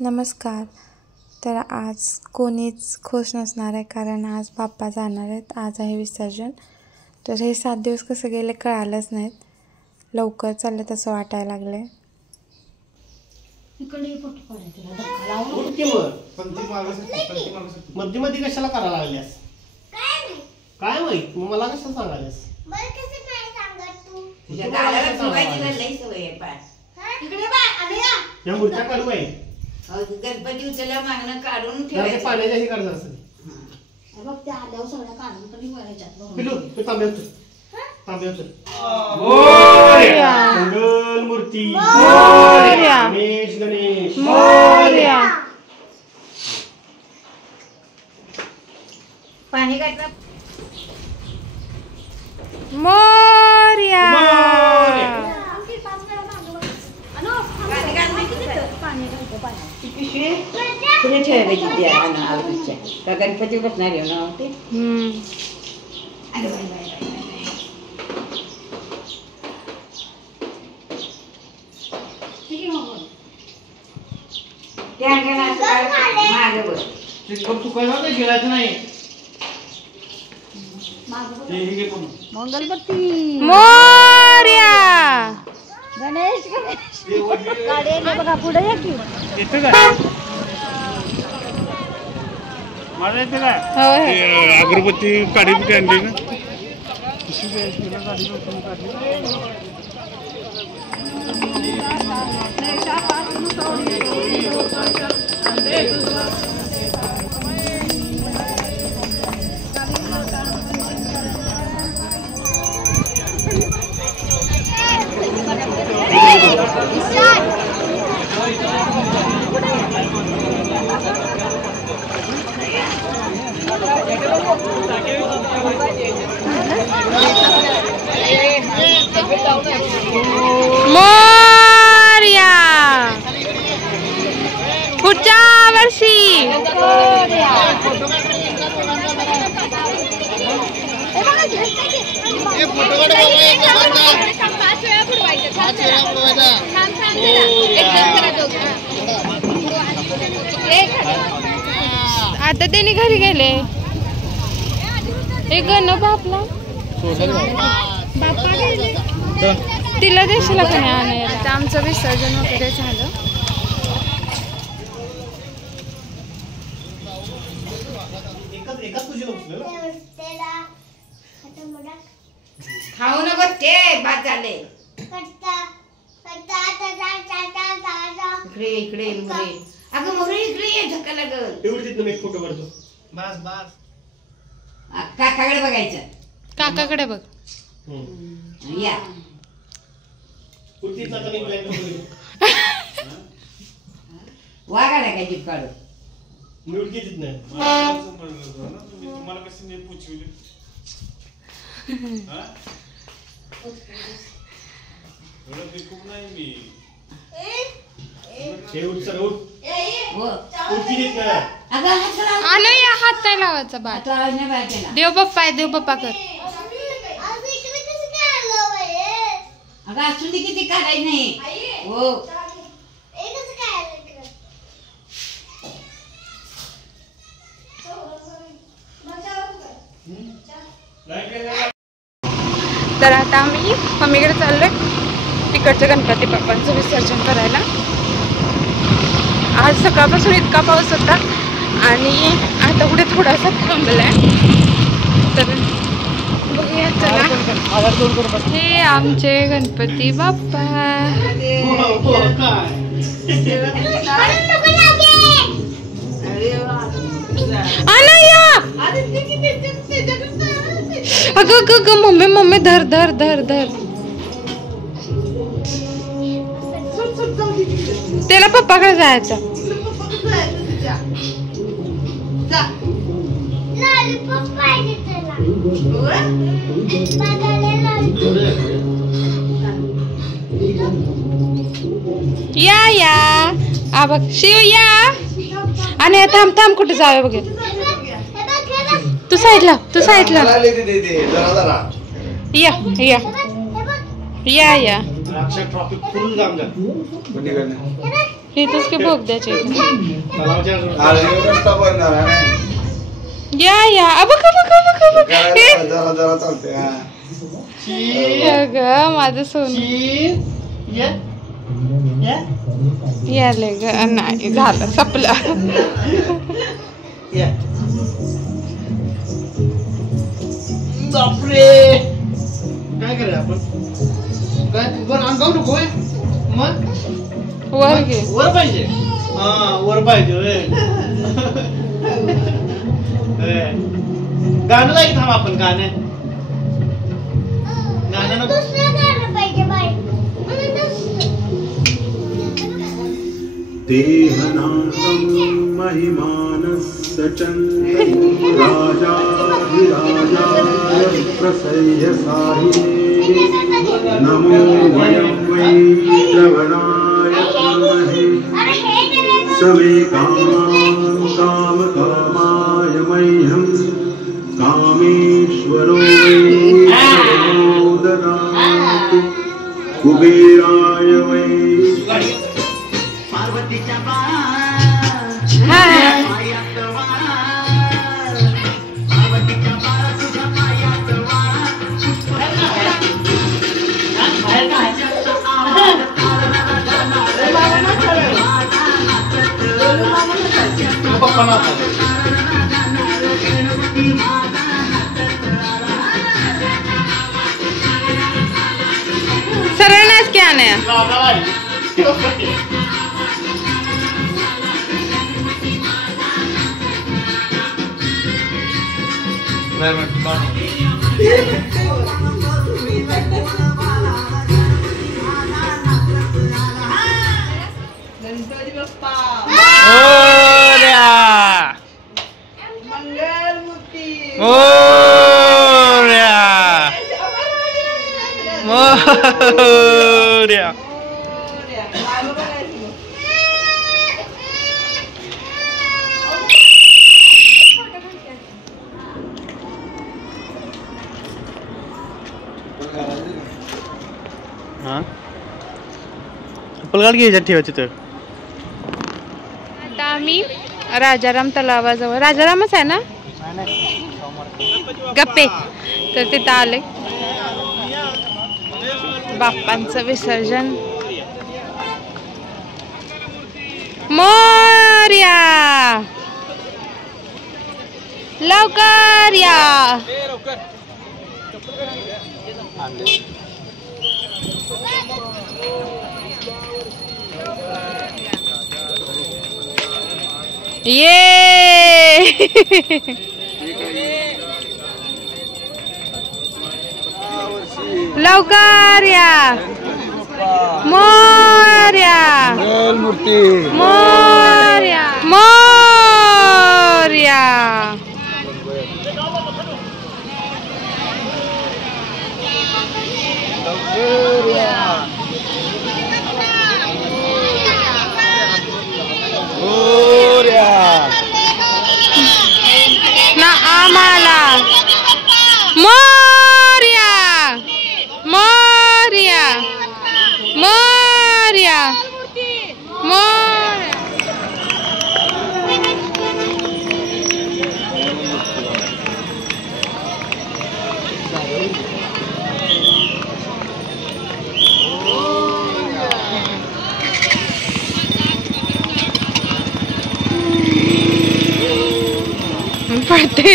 नमस्कार. तर आज कोणीच खुश नसणार आहे कारण आज बाप्पा जाणार आहेत. आज आहे विसर्जन. तर हे 7 दिवस कसं गेले कळालंच नाहीत. लवकर चाललं तसं वाटायला लागले. मध्ये कशाला करायला लागल्यास? काय माहित मग मला कशाला सांगायलास? या मूर्त्या काढू आहे गणपती उचलल्या मागणं काढून ठेवायचं पाण्याच्या हे काढत असत बघ त्या आल्यावर सगळ्या काढून तरी वरायच्यात पिलू ते तांब्याचं मंगल मूर्ती गणेश गणेश मोरया. पाणी काढलं मोरया. गणपती बसणार आहे ना ते गिळायचं नाही. मंगलबत्ती मोरया. गणेश गाडी बघा पुढे या की अगरबत्ती काढी आणली ना. मोरया. पुढच्या वर्षी आता त्यांनी घरी गेले. एक गण बापला बाप्पा गेले. तिला देशील का नाही आणायला. तर आमचं विसर्जन वगैरे झालं. खाऊ नको ते बाद झाले इकडे इकडे मुरे अगं मुरे इकडे ये धक्का लागल एवढीच मी एक फोटो काढतो. बस बस काकाकडे बघायचं. काकाकडे बघ. या वागायला काय जीप काढू तुम्हाला कशी नाही पुचविली. खूप नाही मी हात नाही लावायचा. बात देव बाप्पा आहे. देव बाप्पा कर. अगं असून दे किती काढायचं नाही. हो तर आता आम्ही मम्मीकडे चाललोय तिकडच्या गणपती बाप्पांचं विसर्जन करायला. आज सकाळपासून इतका पाऊस होता आणि आता कुठे थोडासा थांबलाय. तर बघूया चला. हे आमचे गणपती बाप्पा. अगं मम्मी मम्मी धर धर धर धर. त्याला पप्पाकडे जायचं. या या बघ शिव या. आणि थांब थांब कुठे जावे बघ. तू साईडला या या या या. ट्रॉफिक फुल जाम झालं. इथंच की बोगद्याच्या इथे. या या ग माझं सोनं याले ग. नाही झालं संपलं. बापरे काय करूया आपण काय वर अंगावर नको मग वर घे. वर पाहिजे हा वर पाहिजे गाणं नाही थांब आपण गाणं गाणं नको देहनाथं महिमानस्य चन्द्रं राजाधिराजाय प्रसह्यसायिने नमो वयं वै श्रवणाय कुर्महे समे कामकामाय मह्यं कामेश्वरो वै ददातु कुबेराय वै सरळ नाच क्या नाही. गणपती बाप्पा मंगलमूर्ती पलगाड घ्यायच्यात ठेवायची तर. आता आम्ही राजाराम तलावाजवळ राजारामच आहे ना गप्पे तर तिथं आले. बाप्पांचं विसर्जन. मोरया लवकर या. ये लवकर या. मोरया मूर्ती मोरया मोरया. ना आम्हाला मोरया मोरया मोरया मोरया. पडते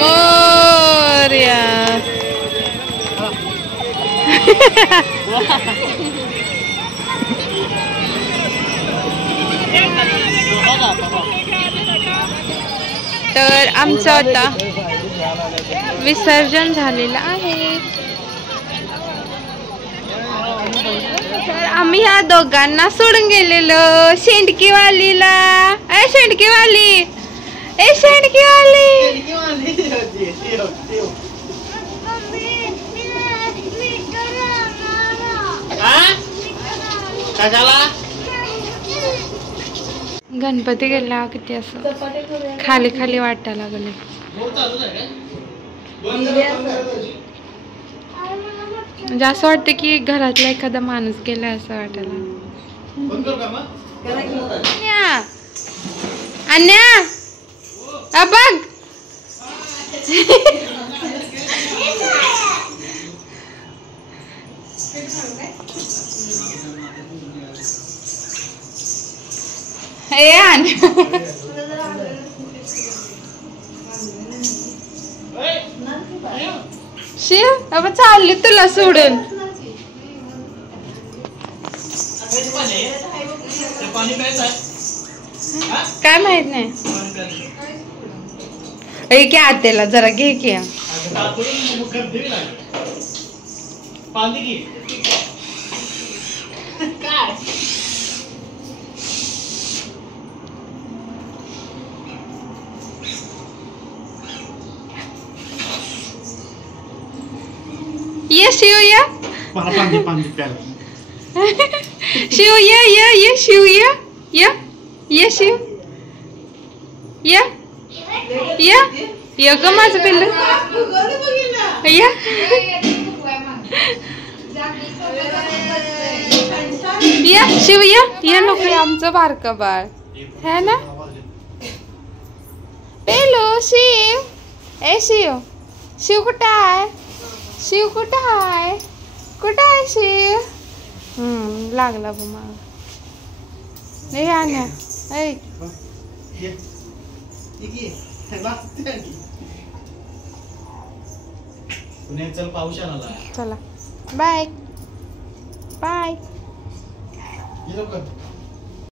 मोरया. तर आमचं आता विसर्जन झालेलं आहे. तर आम्ही ह्या दोघांना सोडून गेलेलो शेंडकीवालीला. ए शेंडकीवाली ए शेंडकीवाली. गणपती गेला किती असं खाली खाली वाटायला लागले. म्हणजे असं वाटतं की घरातला एखादा माणूस गेला असं वाटायला. अन्या बघ शिव अब चालली तुला सोडून. काय माहित नाही. घे आत्याला जरा घे की. ये शिव ये शिव ये शिव ये शिव ये ग माझं पिल्लू या शिव या नको आमचं बारकं बाळ है ना. पेलो शिव ए शिव कुठं आहे. शिव कुठं आहे शिव. लागला बघ मला. नाही आण्या ऐ चल पाऊस आला. चला बाय बाय. ये लवकर.